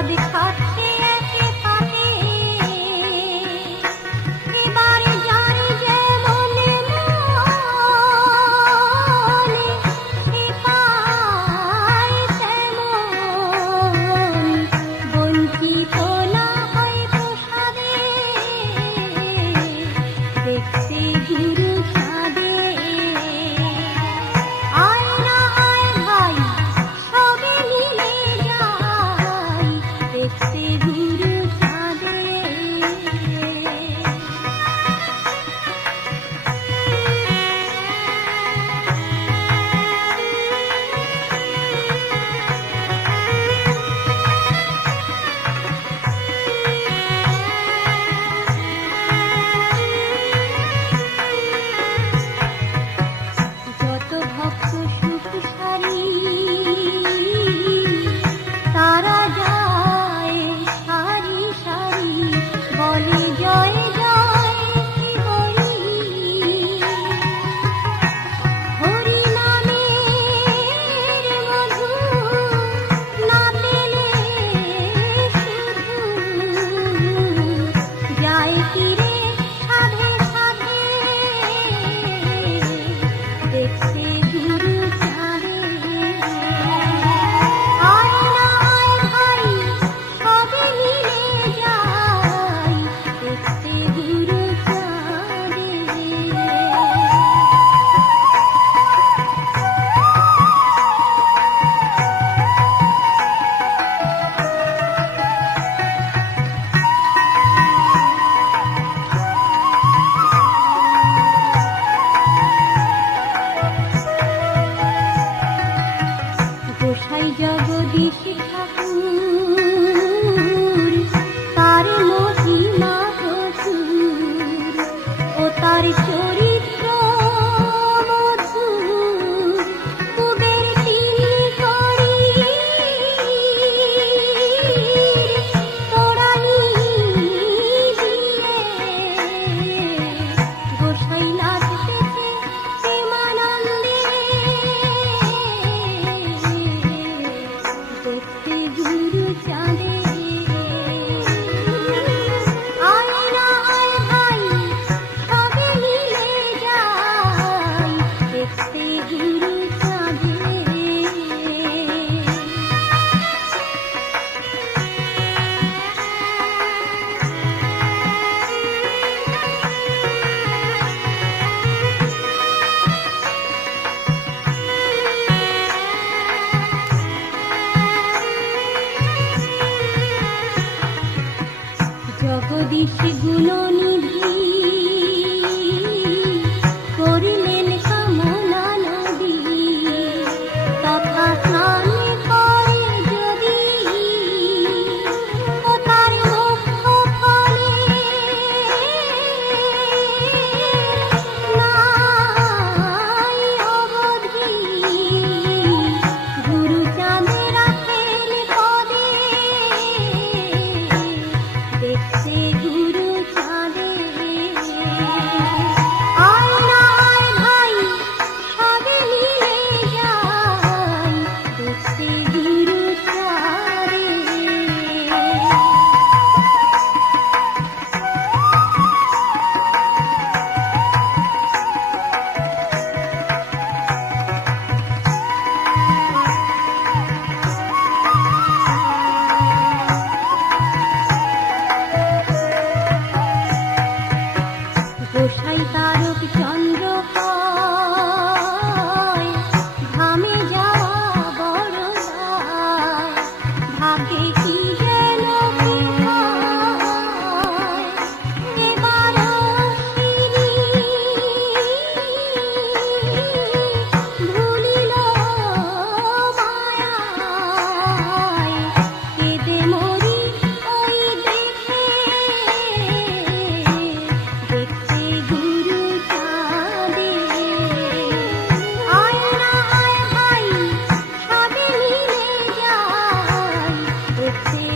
I'll be dikhat गुरु चाले see.